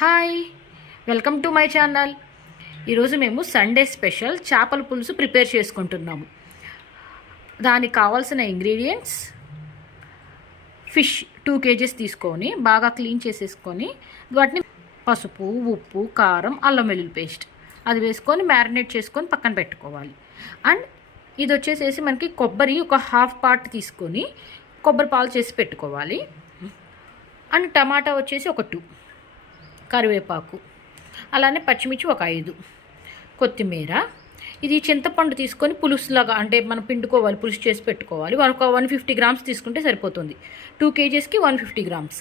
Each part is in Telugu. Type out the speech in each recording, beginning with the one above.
Hi, welcome to my channel. ఈరోజు మేము సండే స్పెషల్ చేపల పులుసు ప్రిపేర్ చేసుకుంటున్నాము. దానికి కావాల్సిన ఇంగ్రీడియంట్స్: ఫిష్ 2 kgs తీసుకొని బాగా క్లీన్ చేసేసుకొని వాటిని పసుపు, ఉప్పు, కారం, అల్లం వెల్లుల్లి పేస్ట్ అది వేసుకొని మ్యారినేట్ చేసుకొని పక్కన పెట్టుకోవాలి. అండ్ ఇది వచ్చేసేసి మనకి కొబ్బరి ఒక హాఫ్ పార్ట్ తీసుకొని కొబ్బరి పాలు చేసి పెట్టుకోవాలి. అండ్ టమాటా వచ్చేసి ఒక 2, కరివేపాకు, అలానే పచ్చిమిర్చి ఒక 5, కొత్తిమీర. ఇది చింతపండు తీసుకొని పులుసులాగా అంటే మనం పిండుకోవాలి, పులుసు చేసి పెట్టుకోవాలి. ఒక 150 grams తీసుకుంటే సరిపోతుంది. 2 kgsకి 150 grams.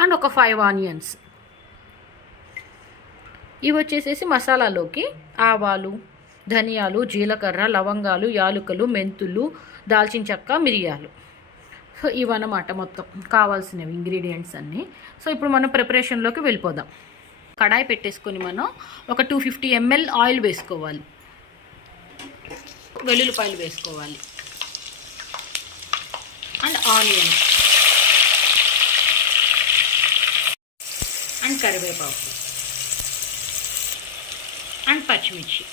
అండ్ ఒక 5 ఆనియన్స్. ఇవి వచ్చేసేసి మసాలాలోకి ఆవాలు, ధనియాలు, జీలకర్ర, లవంగాలు, యాలకులు, మెంతులు, దాల్చిన చెక్క, మిరియాలు. సో ఇవన్నమాట మొత్తం కావాల్సినవి ఇంగ్రీడియంట్స్ అన్నీ. సో ఇప్పుడు మనం ప్రిపరేషన్లోకి వెళ్ళిపోదాం. కడాయి పెట్టేసుకొని మనం ఒక 250 ml ఆయిల్ వేసుకోవాలి. వెల్లుల్లిపాయలు వేసుకోవాలి. అండ్ ఆనియన్ అండ్ కరివేపాకు అండ్ పచ్చిమిర్చి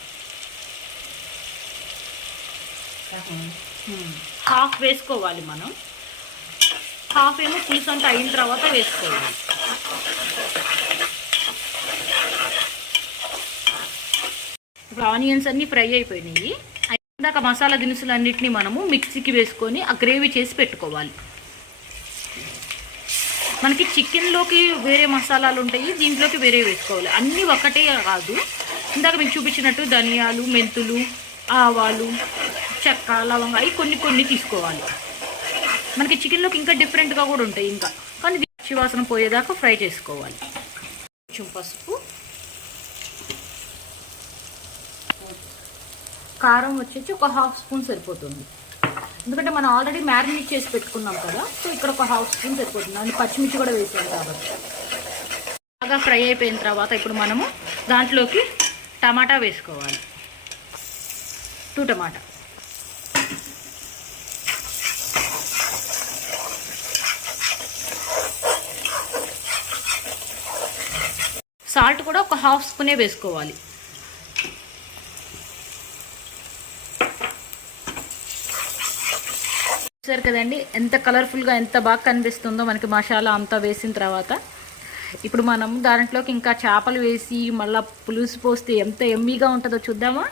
హాఫ్ వేసుకోవాలి. మనం హాఫ్ ఏమో పులుసు అంతా అయిన తర్వాత వేసుకోవాలి. ఇప్పుడు ఆనియన్స్ అన్నీ ఫ్రై అయిపోయినాయి. ఇందాక మసాలా దినుసులన్నింటినీ మనము మిక్సీకి వేసుకొని ఆ గ్రేవీ చేసి పెట్టుకోవాలి. మనకి చికెన్లోకి వేరే మసాలాలు ఉంటాయి, దీంట్లోకి వేరే వేసుకోవాలి. అన్నీ ఒకటే కాదు, ఇందాక మీకు చూపించినట్టు ధనియాలు, మెంతులు, ఆవాలు, చెక్క, లవంగా అవి కొన్ని కొన్ని తీసుకోవాలి. మనకి చికెన్లోకి ఇంకా డిఫరెంట్గా కూడా ఉంటాయి, ఇంకా కానీ పచ్చివాసన పోయేదాకా ఫ్రై చేసుకోవాలి. కొంచెం పసుపు, కారం వచ్చేసి ఒక 1/2 స్పూన్ సరిపోతుంది. ఎందుకంటే మనం ఆల్రెడీ మ్యారినేట్ చేసి పెట్టుకున్నాం కదా, సో ఇక్కడ ఒక 1/2 స్పూన్ సరిపోతుంది. అండ్ పచ్చిమిర్చి కూడా వేసాం కాబట్టి. బాగా ఫ్రై అయిపోయిన తర్వాత ఇప్పుడు మనము దాంట్లోకి టమాటా వేసుకోవాలి. 2 టమాటా. సాల్ట్ కూడా ఒక 1/2 స్పూనే వేసుకోవాలి. చూసారు కదండి ఎంత కలర్ఫుల్గా, ఎంత బాగా కనిపిస్తుందో మనకి మసాలా అంతా వేసిన తర్వాత. ఇప్పుడు మనం దాంట్లోకి ఇంకా చేపలు వేసి మళ్ళీ పులుసు పోస్తే ఎంత ఎమ్మీగా ఉంటుందో చూద్దామా.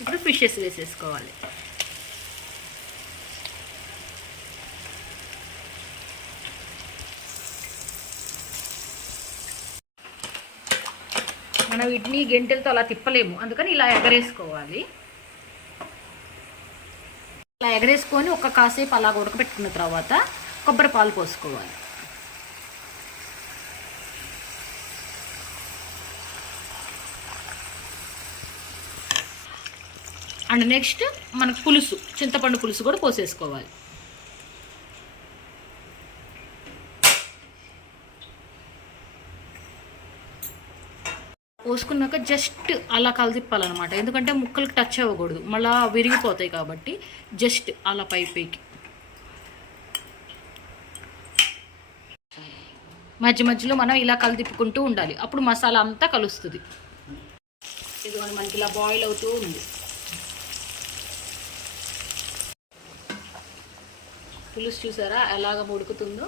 ఇప్పుడు ఫిషెస్ వేసేసుకోవాలి. మనం వీటిని గెంటెలతో అలా తిప్పలేము, అందుకని ఇలా ఎగరేసుకోవాలి. ఇలా ఎగరేసుకొని ఒక కాసేపు అలా ఉడకబెట్టుకున్న తర్వాత కొబ్బరి పాలు పోసుకోవాలి. అండ్ నెక్స్ట్ మనకు పులుసు, చింతపండు పులుసు కూడా పోసేసుకోవాలి. పోసుకున్నాక జస్ట్ అలా కలిదిప్పాలన్నమాట, ఎందుకంటే ముక్కలకు టచ్ అవ్వకూడదు, మళ్ళీ విరిగిపోతాయి కాబట్టి జస్ట్ అలా పైకి మధ్య మధ్యలో మనం ఇలా కలిదిప్పుకుంటూ ఉండాలి. అప్పుడు మసాలా అంతా కలుస్తుంది. ఇదిగోండి మనకి ఇలా బాయిల్ అవుతూ ఉంది. పులుసు చూసారా ఎలాగ ఉడుకుతుందో.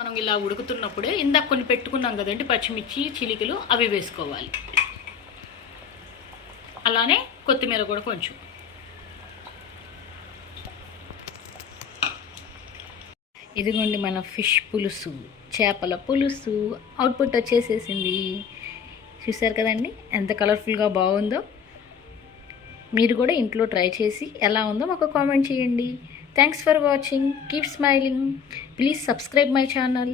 మనం ఇలా ఉడుకుతున్నప్పుడే ఇందాక కొన్ని పెట్టుకున్నాం కదండి పచ్చిమిర్చి చిలికలు, అవి వేసుకోవాలి. అలానే కొత్తిమీర కూడా కొంచెం. ఇదిగోండి మన ఫిష్ పులుసు, చేపల పులుసు అవుట్పుట్ వచ్చేసేసింది. చూసారు కదండి ఎంత కలర్ఫుల్గా బాగుందో. మీరు కూడా ఇంట్లో ట్రై చేసి ఎలా ఉందో మాకు కామెంట్ చేయండి. Thanks for watching. Keep smiling. Please subscribe my channel.